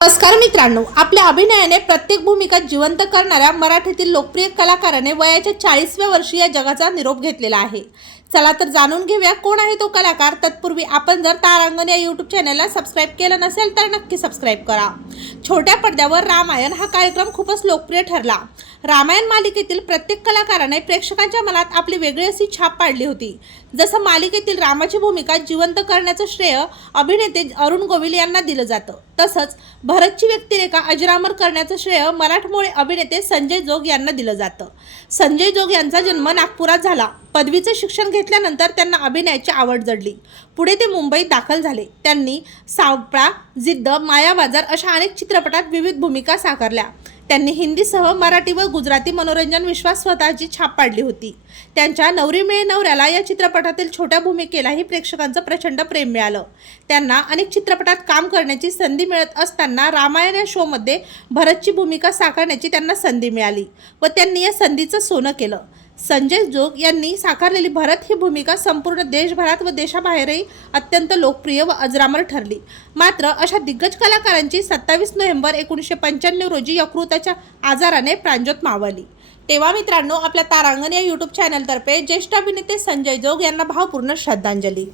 नमस्कार मित्रांनो आपल्या अभिनयाने प्रत्येक भूमिका जिवंत करणाऱ्या मराठीतील लोकप्रिय कलाकाराने वयाच्या चाळीसव्या वर्षी या जगाचा निरोप घेतलेला आहे. चला तर जाणून घेऊया कोण आहे तो कलाकार. तत्पूर्वी आपण जर तारांगण या यूट्यूब चॅनलला सबस्क्राईब केलं नसेल तर नक्की सबस्क्राईब करा. छोट्या पडद्यावर रामायण हा कार्यक्रम खूपच लोकप्रिय ठरला. रामायण मालिकेतील प्रत्येक कलाकाराने प्रेक्षकांच्या मनात आपली वेगळी अशी छाप पाडली होती. जसं मालिकेतील रामाची भूमिका जिवंत करण्याचं श्रेय अभिनेते अरुण गोविल यांना दिलं जातं. तसंच भरतची व्यक्तिरेखा अजरामर करण्याचं श्रेय मराठमोळे अभिनेते संजय जोग यांना दिलं जातं. संजय जोग यांचा जन्म नागपुरात झाला. पदवीचं शिक्षण घेतल्यानंतर त्यांना अभिनयाची आवड जडली. पुढे ते मुंबईत दाखल झाले. त्यांनी सावपळा जिद्द मायाबाजार अशा अनेक चित्रपटात विविध भूमिका साकारल्या. त्यांनी हिंदीसह मराठी व गुजराती मनोरंजन विश्वात स्वतःची छाप पाडली होती. त्यांच्या नवरी मिळे नवऱ्याला या चित्रपटातील छोट्या भूमिकेलाही प्रेक्षकांचं प्रचंड प्रेम मिळालं. त्यांना अनेक चित्रपटात काम करण्याची संधी मिळत असताना रामायण या शोमध्ये भरतची भूमिका साकारण्याची त्यांना संधी मिळाली व त्यांनी या संधीचं सोनं केलं. संजय जोग यांनी साकारलेली भरत ही भूमिका संपूर्ण देशभरात व देशाबाहेरही अत्यंत लोकप्रिय व अजरामर ठरली. मात्र अशा दिग्गज कलाकारांची सत्तावीस नोव्हेंबर एकोणीसशे पंच्याण्णव रोजी यकृताच्या आजाराने प्रांजोत मावली. तेव्हा मित्रांनो आपल्या तारांगण या यूट्यूब चॅनलतर्फे ज्येष्ठ अभिनेते संजय जोग यांना भावपूर्ण श्रद्धांजली.